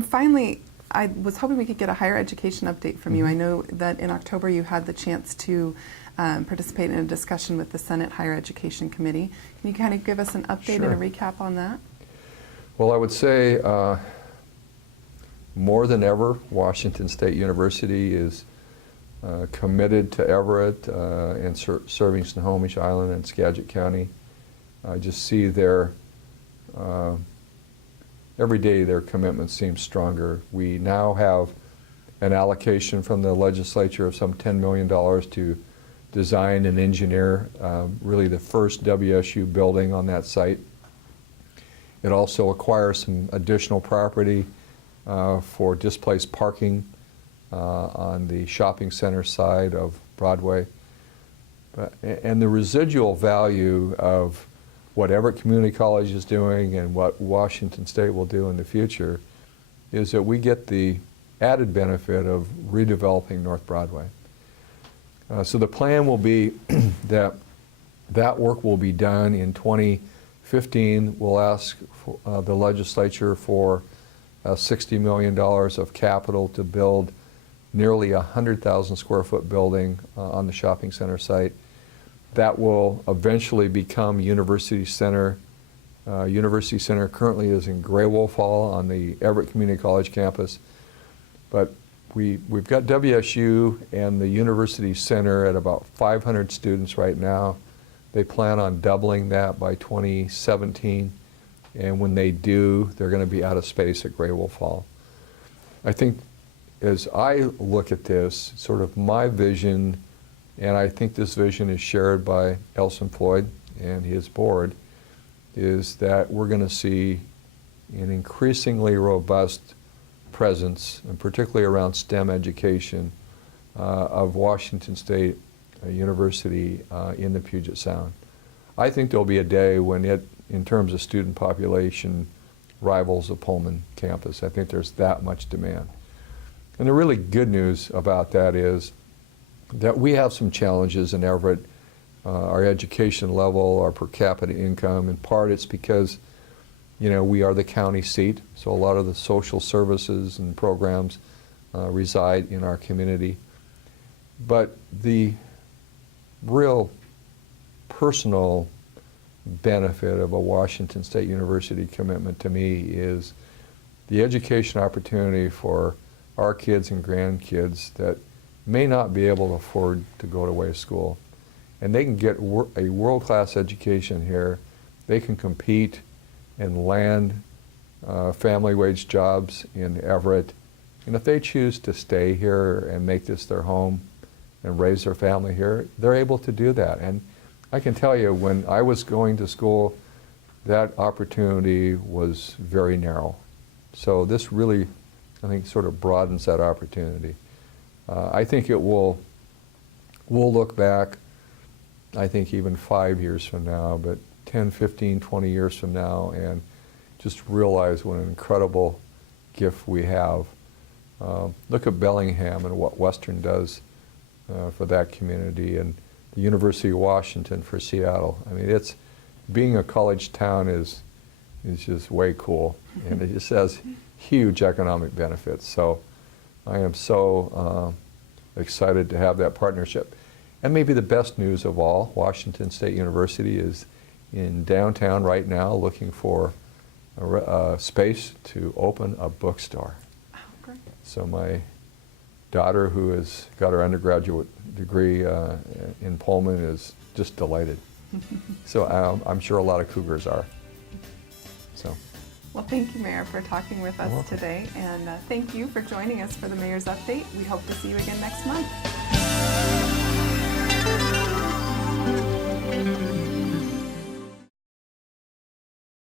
Finally, I was hoping we could get a higher education update from you. I know that in October you had the chance to participate in a discussion with the Senate Higher Education Committee. Can you kind of give us an update and a recap on that? Well, I would say more than ever, Washington State University is committed to Everett and serving Snohomish Island and Skagit County. I just see their every day their commitment seems stronger. We now have an allocation from the legislature of some $10 million to design and engineer really the first WSU building on that site. It also acquires some additional property for displaced parking on the shopping center side of Broadway. And the residual value of what Everett Community College is doing and what Washington State will do in the future is that we get the added benefit of redeveloping North Broadway. So the plan will be that that work will be done in 2015. We'll ask for, the legislature for $60 million of capital to build nearly a 100,000 square foot building on the shopping center site. That will eventually become University Center. University Center currently is in Gray Wolf Hall on the Everett Community College campus. But we've got WSU and the University Center at about 500 students right now. They plan on doubling that by 2017. And when they do, they're going to be out of space at Gray Wolf Hall. I think as I look at this, sort of my vision, and I think this vision is shared by Elson Floyd and his board, is that we're going to see an increasingly robust presence, and particularly around STEM education, of Washington State University in the Puget Sound. I think there'll be a day when it, in terms of student population, rivals the Pullman campus. I think there's that much demand. And the really good news about that is that we have some challenges in Everett. Our education level, our per capita income, in part it's because, you know, we are the county seat, so a lot of the social services and programs reside in our community. But the real personal benefit of a Washington State University commitment to me is the education opportunity for our kids and grandkids that may not be able to afford to go away to school. And they can get a world-class education here. They can compete and land family wage jobs in Everett. And if they choose to stay here and make this their home and raise their family here, they're able to do that. And I can tell you, when I was going to school, that opportunity was very narrow. So this really, I think, sort of broadens that opportunity. I think we'll look back, I think even 5 years from now, but 10, 15, 20 years from now, and just realize what an incredible gift we have. Look at Bellingham and what Western does for that community, and the University of Washington for Seattle. I mean, it's, being a college town is just way cool, and it just has huge economic benefits. So I am so excited to have that partnership. And maybe the best news of all, Washington State University is in downtown right now looking for a space to open a bookstore. Oh, great. So my daughter, who has got her undergraduate degree in Pullman, is just delighted. So I'm sure a lot of Cougars are. So. Well, thank you, Mayor, for talking with us today, and thank you for joining us for the Mayor's Update. We hope to see you again next month.